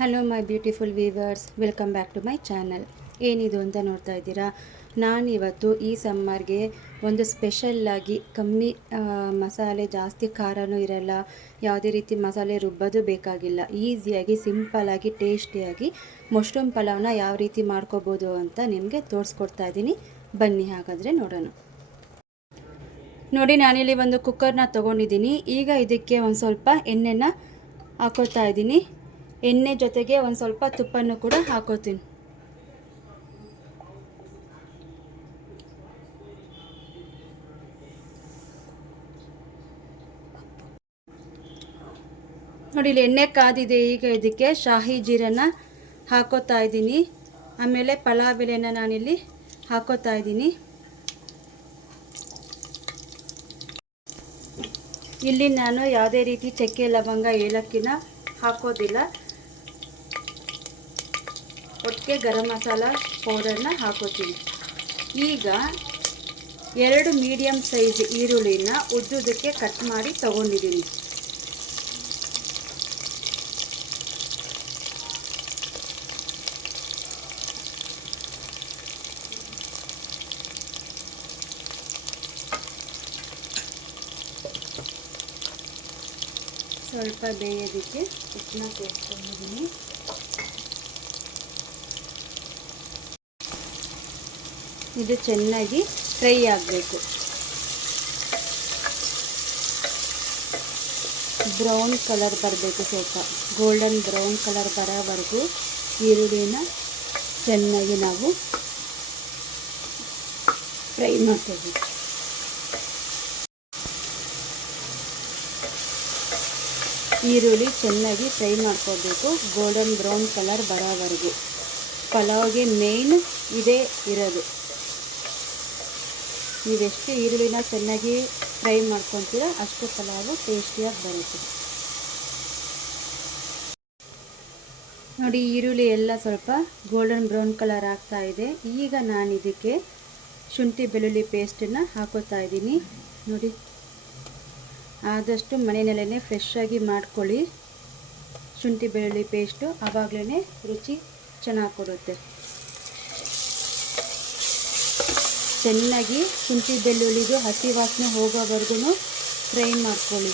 Hello my beautiful viewers, welcome back to my channel. ಏನಿದು ಅಂತ ನೋಡ್ತಾ ಇದ್ದೀರಾ, ನಾನಿವತ್ತು ಈ ಸಮ್ಮರ್ಗೆ ಒಂದು ಸ್ಪೆಷಲ್ಲಾಗಿ ಕಮ್ಮಿ ಮಸಾಲೆ, ಜಾಸ್ತಿ ಖಾರನೂ ಇರಲ್ಲ, ಯಾವುದೇ ರೀತಿ ಮಸಾಲೆ ರುಬ್ಬೋದು ಬೇಕಾಗಿಲ್ಲ, ಈಸಿಯಾಗಿ ಸಿಂಪಲ್ಲಾಗಿ ಟೇಸ್ಟಿಯಾಗಿ ಮಶ್ರೂಮ್ ಪಲಾವ್ನ ಯಾವ ರೀತಿ ಮಾಡ್ಕೋಬೋದು ಅಂತ ನಿಮಗೆ ತೋರಿಸ್ಕೊಡ್ತಾ ಇದ್ದೀನಿ. ಬನ್ನಿ ಹಾಗಾದರೆ ನೋಡೋಣ. ನೋಡಿ, ನಾನಿಲ್ಲಿ ಒಂದು ಕುಕ್ಕರ್ನ ತೊಗೊಂಡಿದ್ದೀನಿ. ಈಗ ಇದಕ್ಕೆ ಒಂದು ಸ್ವಲ್ಪ ಎಣ್ಣೆನ ಹಾಕೋತಾ ಇದ್ದೀನಿ. ಎಣ್ಣೆ ಜೊತೆಗೆ ಒಂದು ಸ್ವಲ್ಪ ತುಪ್ಪನೂ ಕೂಡ ಹಾಕೋತೀನಿ. ನೋಡಿ, ಇಲ್ಲಿ ಎಣ್ಣೆ ಕಾದಿದೆ. ಈಗ ಇದಕ್ಕೆ ಶಾಹಿ ಜೀರನ್ನ ಹಾಕೋತಾ ಇದ್ದೀನಿ. ಆಮೇಲೆ ಪಲಾವ್ ಎಲೆನ ನಾನಿಲ್ಲಿ ಹಾಕೋತಾ ಇದ್ದೀನಿ. ಇಲ್ಲಿ ನಾನು ಯಾವುದೇ ರೀತಿ ಚಕ್ಕೆ, ಲವಂಗ, ಏಲಕ್ಕಿನ ಹಾಕೋದಿಲ್ಲ. ಒಟ್ಟಿಗೆ ಗರಂ ಮಸಾಲ ಪೌಡರ್ನ ಹಾಕೋತೀನಿ. ಈಗ 2 ಮೀಡಿಯಮ್ ಸೈಜ್ ಈರುಳ್ಳಿನ ಉದ್ದುದಕ್ಕೆ ಕಟ್ ಮಾಡಿ ತಗೊಂಡಿದ್ದೀನಿ. ಸ್ವಲ್ಪ ಬೇಯೋದಕ್ಕೆ ಉಪ್ಪನ್ನ ಸೇರಿಸ್ಕೊಂಡಿದ್ದೀನಿ. ಇದು ಚೆನ್ನಾಗಿ ಫ್ರೈ ಆಗಬೇಕು. ಬ್ರೌನ್ ಕಲರ್ ಬರಬೇಕು, ಸ್ವಲ್ಪ ಗೋಲ್ಡನ್ ಬ್ರೌನ್ ಕಲರ್ ಬರೋವರೆಗೂ ಈರುಳ್ಳಿನ ಚೆನ್ನಾಗಿ ನಾವು ಫ್ರೈ ಮಾಡ್ಕೋಬೇಕು. ಈರುಳ್ಳಿ ಚೆನ್ನಾಗಿ ಫ್ರೈ ಮಾಡ್ಕೋಬೇಕು, ಗೋಲ್ಡನ್ ಬ್ರೌನ್ ಕಲರ್ ಬರೋವರೆಗೂ. ಪಲಾವ್ಗೆ ಮೇಯ್ನ್ ಇದೇ ಇರೋದು. ನೀವೆಷ್ಟು ಈರುಳ್ಳಿನ ಚೆನ್ನಾಗಿ ಫ್ರೈ ಮಾಡ್ಕೊತೀರ ಅಷ್ಟು ಪಲಾವು ಟೇಸ್ಟಿಯಾಗಿ ಬರುತ್ತೆ. ನೋಡಿ, ಈರುಳ್ಳಿ ಎಲ್ಲ ಸ್ವಲ್ಪ ಗೋಲ್ಡನ್ ಬ್ರೌನ್ ಕಲರ್ ಆಗ್ತಾ ಇದೆ. ಈಗ ನಾನು ಇದಕ್ಕೆ ಶುಂಠಿ ಬೆಳ್ಳುಳ್ಳಿ ಪೇಸ್ಟನ್ನು ಹಾಕೋತಾ ಇದ್ದೀನಿ. ನೋಡಿ, ಆದಷ್ಟು ಮನೆಯಲ್ಲೇ ಫ್ರೆಶ್ಶಾಗಿ ಮಾಡ್ಕೊಳ್ಳಿ ಶುಂಠಿ ಬೆಳ್ಳುಳ್ಳಿ ಪೇಸ್ಟು, ಆವಾಗಲೇ ರುಚಿ ಚೆನ್ನಾಗಿ ಕೊಡುತ್ತೆ. ಚೆನ್ನಾಗಿ ಶುಂಠಿ ಬೆಳ್ಳುಳ್ಳಿದು ಹಸಿ ವಾಸನೆ ಹೋಗೋವರೆಗೂ ಫ್ರೈ ಮಾಡ್ಕೊಳ್ಳಿ.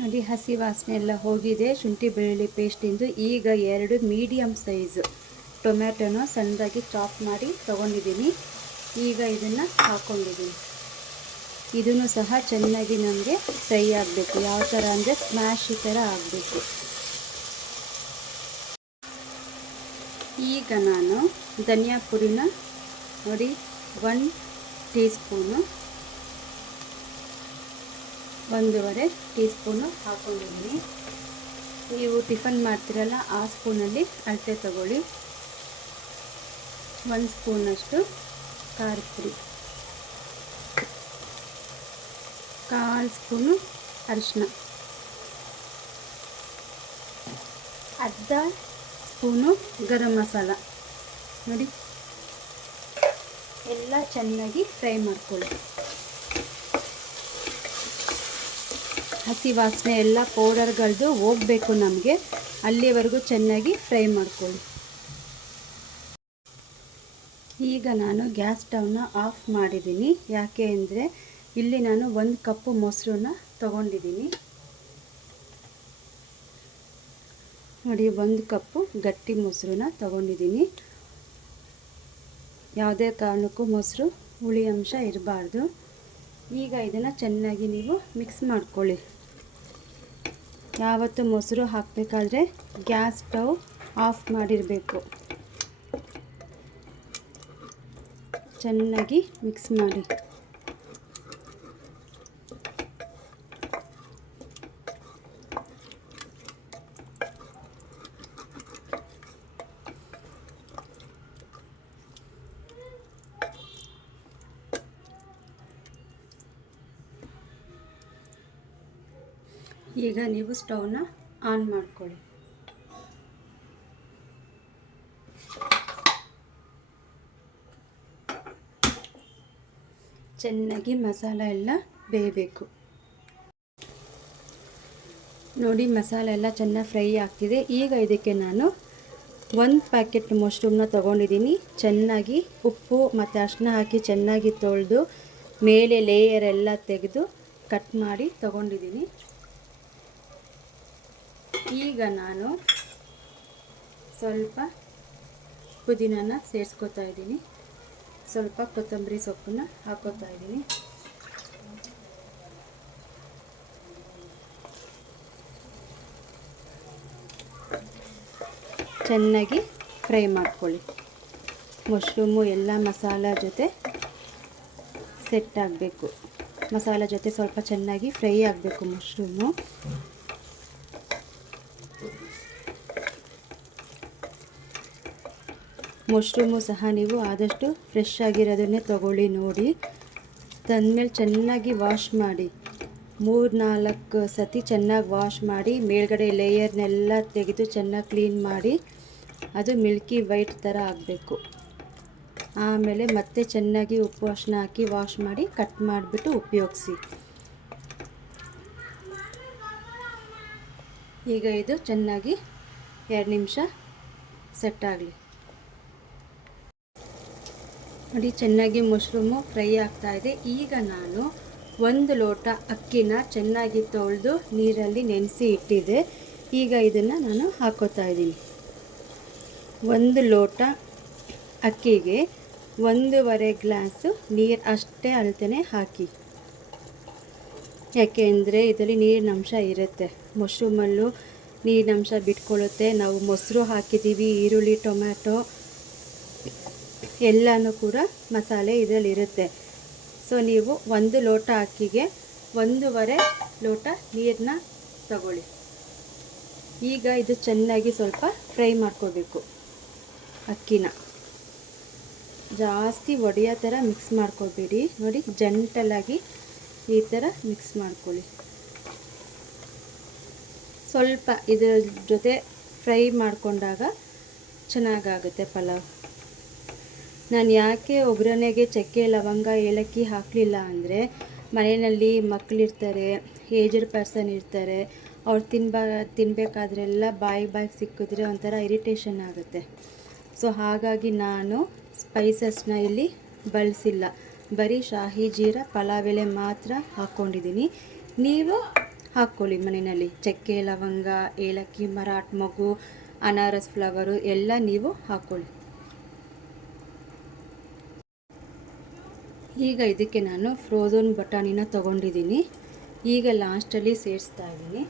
ನೋಡಿ, ಹಸಿ ವಾಸನೆ ಎಲ್ಲ ಹೋಗಿದೆ ಶುಂಠಿ ಬೆಳ್ಳುಳ್ಳಿ ಪೇಸ್ಟಿಂದು. ಈಗ 2 ಮೀಡಿಯಮ್ ಸೈಜ್ ಟೊಮ್ಯಾಟೊನ ಸಣ್ಣದಾಗಿ ಚಾಪ್ ಮಾಡಿ ತೊಗೊಂಡಿದ್ದೀನಿ. ಈಗ ಇದನ್ನು ಹಾಕ್ಕೊಂಡಿದ್ದೀನಿ. ಇದನ್ನು ಸಹ ಚೆನ್ನಾಗಿ ನಮಗೆ ಫ್ರೈ ಆಗಬೇಕು. ಯಾವ ಥರ ಅಂದರೆ ಸ್ಮ್ಯಾಶ್ ಈ ಥರ ಆಗಬೇಕು. ಈಗ ನಾನು ಧನಿಯಾ ಪುಡಿನ ನೋಡಿ 1 ಟೀ ಸ್ಪೂನು, 1.5 ಟೀ ಸ್ಪೂನು ಹಾಕ್ಕೊಂಡಿದ್ದೀನಿ. ನೀವು ಟಿಫನ್ ಮಾಡ್ತಿರಲ್ಲ ಆ ಸ್ಪೂನಲ್ಲಿ ಅಳತೆ ತಗೊಳ್ಳಿ. 1 ಸ್ಪೂನಷ್ಟು ಖಾರದ ಪುಡಿ, 1/4 ಸ್ಪೂನು ಅರಿಶಿನ, ಅರ್ಧ ಸ್ಪೂನು ಗರಂ ಮಸಾಲ. ನೋಡಿ, ಎಲ್ಲ ಚೆನ್ನಾಗಿ ಫ್ರೈ ಮಾಡ್ಕೊಳ್ಳಿ. ಹಸಿ ವಾಸನೆ ಎಲ್ಲ ಪೌಡರ್ಗಳದ್ದು ಹೋಗಬೇಕು ನಮಗೆ, ಅಲ್ಲಿವರೆಗೂ ಚೆನ್ನಾಗಿ ಫ್ರೈ ಮಾಡ್ಕೊಳ್ಳಿ. ಈಗ ನಾನು ಗ್ಯಾಸ್ ಸ್ಟವ್ನ ಆಫ್ ಮಾಡಿದ್ದೀನಿ. ಯಾಕೆ ಅಂದರೆ ಇಲ್ಲಿ ನಾನು 1 ಕಪ್ಪು ಮೊಸರನ್ನ ತೊಗೊಂಡಿದ್ದೀನಿ. ನೋಡಿ, 1 ಕಪ್ಪು ಗಟ್ಟಿ ಮೊಸರನ್ನ ತೊಗೊಂಡಿದ್ದೀನಿ. ಯಾವುದೇ ಕಾರಣಕ್ಕೂ ಮೊಸರು ಹುಳಿ ಅಂಶ ಇರಬಾರ್ದು. ಈಗ ಇದನ್ನು ಚೆನ್ನಾಗಿ ನೀವು ಮಿಕ್ಸ್ ಮಾಡ್ಕೊಳ್ಳಿ. ಯಾವತ್ತು ಮೊಸರು ಹಾಕಬೇಕಾದ್ರೆ ಗ್ಯಾಸ್ ಸ್ಟವ್ ಆಫ್ ಮಾಡಿರಬೇಕು. ಚೆನ್ನಾಗಿ ಮಿಕ್ಸ್ ಮಾಡಿ. ಈಗ ನೀವು ಸ್ಟವ್ನ ಆನ್ ಮಾಡ್ಕೊಳ್ಳಿ. ಚೆನ್ನಾಗಿ ಮಸಾಲ ಎಲ್ಲ ಬೇಯಬೇಕು. ನೋಡಿ ಮಸಾಲೆ ಎಲ್ಲ ಚೆನ್ನಾಗಿ ಫ್ರೈ ಆಗ್ತಿದೆ. ಈಗ ಇದಕ್ಕೆ ನಾನು 1 ಪ್ಯಾಕೆಟ್ ಮಶ್ರೂಮ್ನ ತೊಗೊಂಡಿದ್ದೀನಿ. ಚೆನ್ನಾಗಿ ಉಪ್ಪು ಮತ್ತು ಅರಿಶಿನ ಹಾಕಿ ಚೆನ್ನಾಗಿ ತೊಳೆದು ಮೇಲೆ ಲೇಯರ್ ಎಲ್ಲ ತೆಗೆದು ಕಟ್ ಮಾಡಿ ತೊಗೊಂಡಿದ್ದೀನಿ. ಈಗ ನಾನು ಸ್ವಲ್ಪ ಪುದೀನನ ಸೇರಿಸ್ಕೊತಾ ಇದ್ದೀನಿ. ಸ್ವಲ್ಪ ಕೊತ್ತಂಬರಿ ಸೊಪ್ಪನ್ನ ಹಾಕೋತಾ ಇದ್ದೀನಿ. ಚೆನ್ನಾಗಿ ಫ್ರೈ ಮಾಡ್ಕೊಳ್ಳಿ. ಮಶ್ರೂಮು ಎಲ್ಲ ಮಸಾಲ ಜೊತೆ ಸೆಟ್ ಆಗಬೇಕು. ಮಸಾಲ ಜೊತೆ ಸ್ವಲ್ಪ ಚೆನ್ನಾಗಿ ಫ್ರೈ ಆಗಬೇಕು ಮಶ್ರೂಮು. ಮಶ್ರೂಮು ಸಹ ನೀವು ಆದಷ್ಟು ಫ್ರೆಶ್ ಆಗಿರೋದನ್ನೇ ತಗೊಳ್ಳಿ. ನೋಡಿ, ತಂದಮೇಲೆ ಚೆನ್ನಾಗಿ ವಾಶ್ ಮಾಡಿ, 3-4 ಸತಿ ಚೆನ್ನಾಗಿ ವಾಶ್ ಮಾಡಿ ಮೇಲ್ಗಡೆ ಲೇಯರ್ನೆಲ್ಲ ತೆಗೆದು ಚೆನ್ನಾಗಿ ಕ್ಲೀನ್ ಮಾಡಿ ಅದು ಮಿಲ್ಕಿ ವೈಟ್ ಥರ ಆಗಬೇಕು. ಆಮೇಲೆ ಮತ್ತೆ ಚೆನ್ನಾಗಿ ಉಪ್ಪು ಅರಿಶಿನ ಹಾಕಿ ವಾಶ್ ಮಾಡಿ ಕಟ್ ಮಾಡಿಬಿಟ್ಟು ಉಪಯೋಗಿಸಿ. ಈಗ ಇದು ಚೆನ್ನಾಗಿ 2 ನಿಮಿಷ ಸೆಟ್ ಆಗಲಿ. ನೋಡಿ, ಚೆನ್ನಾಗಿ ಮಶ್ರೂಮು ಫ್ರೈ ಆಗ್ತಾ ಇದೆ. ಈಗ ನಾನು 1 ಲೋಟ ಅಕ್ಕಿನ ಚೆನ್ನಾಗಿ ತೊಳೆದು ನೀರಲ್ಲಿ ನೆನೆಸಿ ಇಟ್ಟಿದ್ದೆ. ಈಗ ಇದನ್ನು ನಾನು ಹಾಕೋತಾ ಇದ್ದೀನಿ. 1 ಲೋಟ ಅಕ್ಕಿಗೆ 1.5 ಗ್ಲಾಸು ನೀರು ಅಷ್ಟೇ ಅಳತೆನೇ ಹಾಕಿ. ಯಾಕೆಂದರೆ ಇದರಲ್ಲಿ ನೀರಿನ ಅಂಶ ಇರುತ್ತೆ. ಮಶ್ರೂಮಲ್ಲೂ ನೀರಿನ ಅಂಶ ಬಿಟ್ಕೊಳ್ಳುತ್ತೆ. ನಾವು ಮೊಸರು ಹಾಕಿದ್ದೀವಿ, ಈರುಳ್ಳಿ, ಟೊಮ್ಯಾಟೊ ಎಲ್ಲನೂ ಕೂಡ ಮಸಾಲೆ ಇದರಲ್ಲಿ ಇರುತ್ತೆ. ಸೊ ನೀವು 1 ಲೋಟ ಅಕ್ಕಿಗೆ 1.5 ಲೋಟ ನೀರನ್ನ ತಗೊಳ್ಳಿ. ಈಗ ಇದು ಚೆನ್ನಾಗಿ ಸ್ವಲ್ಪ ಫ್ರೈ ಮಾಡ್ಕೋಬೇಕು. ಅಕ್ಕಿನ ಜಾಸ್ತಿ ಒಡೆಯೋ ಥರ ಮಿಕ್ಸ್ ಮಾಡ್ಕೊಬೇಡಿ. ನೋಡಿ, ಜಂಟಲಾಗಿ ಈ ಥರ ಮಿಕ್ಸ್ ಮಾಡ್ಕೊಳ್ಳಿ. ಸ್ವಲ್ಪ ಇದರ ಜೊತೆ ಫ್ರೈ ಮಾಡಿಕೊಂಡಾಗ ಚೆನ್ನಾಗಾಗುತ್ತೆ ಪಲಾವ್. ನಾನು ಯಾಕೆ ಒಗ್ಗರಣೆಗೆ ಚಕ್ಕೆ, ಲವಂಗ, ಏಲಕ್ಕಿ ಹಾಕಲಿಲ್ಲ ಅಂದರೆ, ಮನೆಯಲ್ಲಿ ಮಕ್ಕಳಿರ್ತಾರೆ, ಏಜ್ಡ್ ಪರ್ಸನ್ ಇರ್ತಾರೆ, ಅವ್ರು ತಿನ್ನಬೇಕಾದ್ರೆಲ್ಲ ಬಾಯಿಗೆ ಸಿಕ್ಕಿದ್ರೆ ಒಂಥರ ಇರಿಟೇಷನ್ ಆಗುತ್ತೆ. ಸೊ ಹಾಗಾಗಿ ನಾನು ಸ್ಪೈಸಸ್ನ ಇಲ್ಲಿ ಬಳಸಿಲ್ಲ. ಬರೀ ಶಾಹಿ ಜೀರಾ, ಪಲಾವ್ ಎಲೆ ಮಾತ್ರ ಹಾಕ್ಕೊಂಡಿದ್ದೀನಿ. ನೀವು ಹಾಕ್ಕೊಳ್ಳಿ ಮನೆಯಲ್ಲಿ ಚಕ್ಕೆ, ಲವಂಗ, ಏಲಕ್ಕಿ, ಮರಾಠ ಮೊಗ್ಗು, ಅನಾರಸ್ ಫ್ಲವರು ಎಲ್ಲ ನೀವು ಹಾಕ್ಕೊಳ್ಳಿ. ಈಗ ಇದಕ್ಕೆ ನಾನು ಫ್ರೋಝನ್ ಬಟಾಣಿನ ತೊಗೊಂಡಿದ್ದೀನಿ. ಈಗ ಲಾಸ್ಟಲ್ಲಿ ಸೇರಿಸ್ತಾ ಇದ್ದೀನಿ.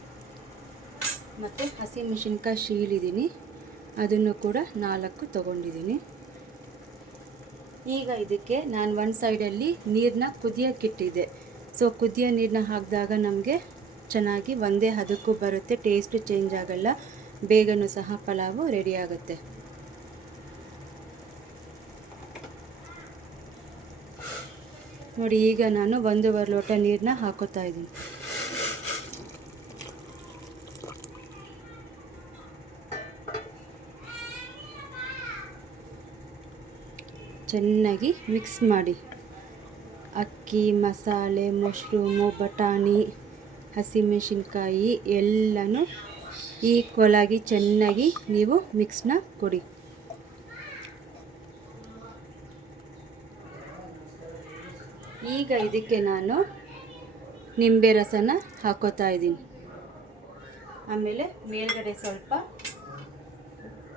ಮತ್ತು ಹಸಿಮೆಣಸಿನ್ಕಾಯಿ ಶೀಳಿದ್ದೀನಿ, ಅದನ್ನು ಕೂಡ 4 ತೊಗೊಂಡಿದ್ದೀನಿ. ಈಗ ಇದಕ್ಕೆ ನಾನು 1 ಸೈಡಲ್ಲಿ ನೀರನ್ನ ಕುದಿಯೋಕ್ಕಿಟ್ಟಿದ್ದೆ. ಸೊ ಕುದಿಯೋ ನೀರನ್ನ ಹಾಕಿದಾಗ ನಮಗೆ ಚೆನ್ನಾಗಿ ಒಂದೇ ಹದಕ್ಕೂ ಬರುತ್ತೆ, ಟೇಸ್ಟು ಚೇಂಜ್ ಆಗೋಲ್ಲ, ಬೇಗನೂ ಸಹ ಪಲಾವು ರೆಡಿ ಆಗುತ್ತೆ. ನೋಡಿ, ಈಗ ನಾನು 1.5 ಲೋಟ ನೀರನ್ನ ಹಾಕೋತಾ ಇದ್ದೀನಿ. ಚೆನ್ನಾಗಿ ಮಿಕ್ಸ್ ಮಾಡಿ. ಅಕ್ಕಿ, ಮಸಾಲೆ, ಮಶ್ರೂಮು, ಬಟಾಣಿ, ಹಸಿಮೆಣಸಿನ್ಕಾಯಿ ಎಲ್ಲನೂ ಈಕ್ವಲಾಗಿ ಚೆನ್ನಾಗಿ ನೀವು ಮಿಕ್ಸ್ನ ಕೊಡಿ. ಈಗ ಇದಕ್ಕೆ ನಾನು ನಿಂಬೆ ರಸನ ಹಾಕೋತಾ ಇದ್ದೀನಿ. ಆಮೇಲೆ ಮೇಲ್ಗಡೆ ಸ್ವಲ್ಪ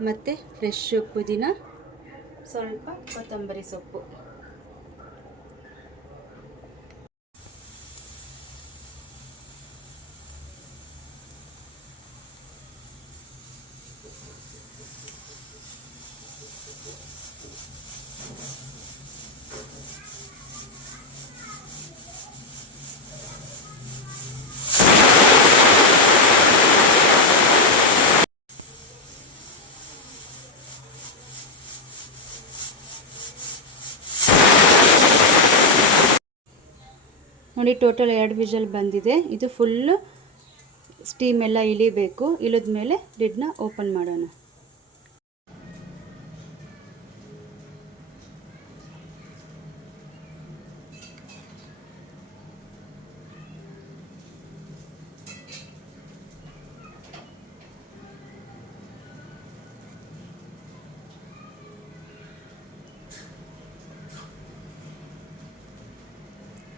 ಮತ್ತು ಫ್ರೆಶ್ ಪುದೀನ, ಸ್ವಲ್ಪ ಕೊತ್ತಂಬರಿ ಸೊಪ್ಪು. ನೋಡಿ, ಟೋಟಲ್ 2 ವಿಷಲ್ ಬಂದಿದೆ. ಇದು ಫುಲ್ಲು ಸ್ಟೀಮ್ ಎಲ್ಲ ಇಳಿಬೇಕು. ಇಳಿದ ಮೇಲೆ ಲಿಡ್ನ ಓಪನ್ ಮಾಡೋಣ.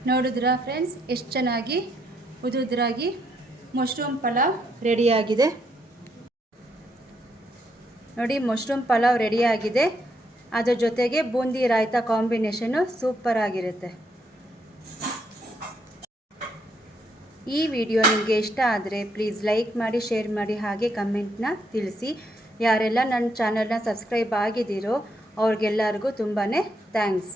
ನೋಡಿದ್ರಾ ಫ್ರೆಂಡ್ಸ್, ಎಷ್ಟು ಚೆನ್ನಾಗಿ ಉದುರಾಗಿ ಮಶ್ರೂಮ್ ಪಲಾವ್ ರೆಡಿಯಾಗಿದೆ. ನೋಡಿ, ಮಶ್ರೂಮ್ ಪಲಾವ್ ರೆಡಿಯಾಗಿದೆ. ಅದ್ರ ಜೊತೆಗೆ ಬೂಂದಿ ರಾಯ್ತ ಕಾಂಬಿನೇಷನ್ನು ಸೂಪರ್ ಆಗಿರುತ್ತೆ. ಈ ವಿಡಿಯೋ ನಿಮಗೆ ಇಷ್ಟ ಆದರೆ ಪ್ಲೀಸ್ ಲೈಕ್ ಮಾಡಿ, ಶೇರ್ ಮಾಡಿ, ಹಾಗೆ ಕಮೆಂಟ್ನ ತಿಳಿಸಿ. ಯಾರೆಲ್ಲ ನನ್ನ ಚಾನಲ್ನ ಸಬ್ಸ್ಕ್ರೈಬ್ ಆಗಿದ್ದೀರೋ ಅವ್ರಿಗೆಲ್ಲರಿಗೂ ತುಂಬಾ ಥ್ಯಾಂಕ್ಸ್.